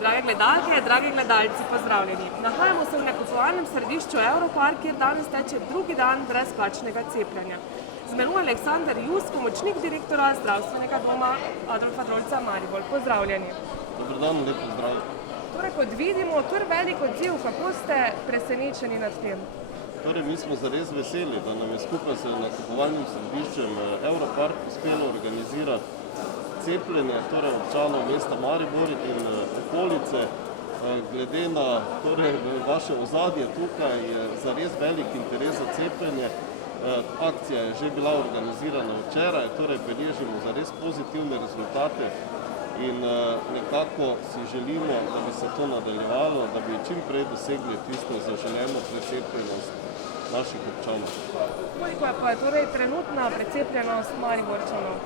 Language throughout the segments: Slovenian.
Drage gledalke, dragi gledalci, pozdravljeni. Nahajamo se v nakupovalnem središču Europark, kjer danes teče drugi dan brezplačnega cepljenja. Z menoj Aleksander Jus, pomočnik direktora zdravstvenega doma Adolfa Drolca Maribor. Pozdravljeni. Dober dan, lep pozdrav. Torej, kot vidimo, kar velik odziv, kako ste presenečeni nad tem? Torej, mi smo zares veseli, da nam je skupaj z nakupovalnim središčem Europark uspelo organizirati cepljenje, torej občanov mesta Maribor in okolice. Glede na vaše ozadje tukaj je zares velik interes za cepljenje. Akcija je že bila organizirana včeraj, torej beležimo zares pozitivne rezultate in nekako si želimo, da bi se to nadaljevalo, da bi čim prej dosegli tisto zaželeno precepljenost naših občanov. Koliko je pa torej trenutna precepljenost Mariborčanov?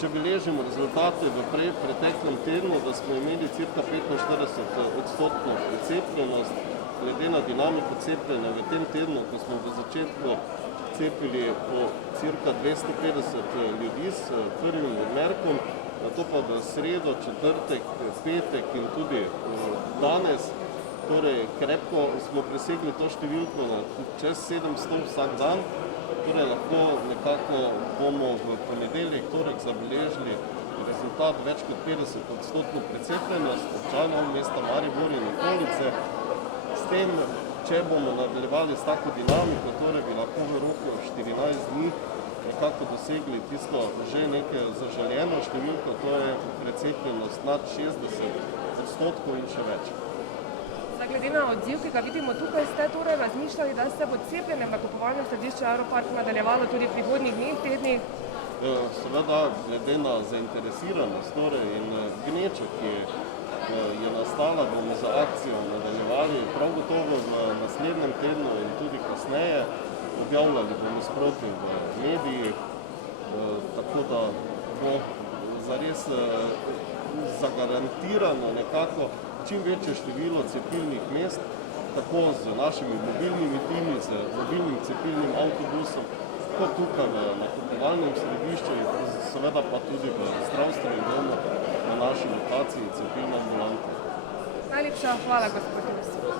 Če beležimo rezultate v preteklem tednu, da smo imeli cirka 45% precepljenost, glede na dinamiko cepljenja v tem tednu, ko smo v začetku cepili po cirka 250 ljudi s prvim odmerkom, nato pa v sredo, četrtek, petek in tudi danes, torej krepko smo presegli to številko na čez 700 vsak dan, torej lahko nekako bomo v ponedeljek, torek zabeležili rezultat več kot 50% precepljenost občanov mesta Maribor in okolice. S tem, če bomo nadaljevali s tako dinamiko, torej bi lahko v roku 14 dni nekako dosegli tisto že nekaj zaželjeno številko, to je precepljenost nad 60% in še več. Glede na odziv, ki ga vidimo tukaj, ste torej razmišljali, da se bo cepljenje v nakupovalnem središču Europark nadaljevalo tudi v prihodnjih dneh, tednih? Seveda, glede na zainteresiranost in gnečo, ki je nastala, bomo za akcijo nadaljevali prav gotovo v naslednjem tednu in tudi kasneje. Objavljali bomo sproti v medijih, tako da bo zares zagarantirano nekako čim večje število cepilnih mest, tako z našimi mobilnimi timi, z mobilnim cepilnim avtobusom, kot tukaj v nakupovalnem središču, seveda pa tudi v zdravstvenem domu na naši lokaciji cepilna ambulanta. Najlepša hvala, gospod Jus.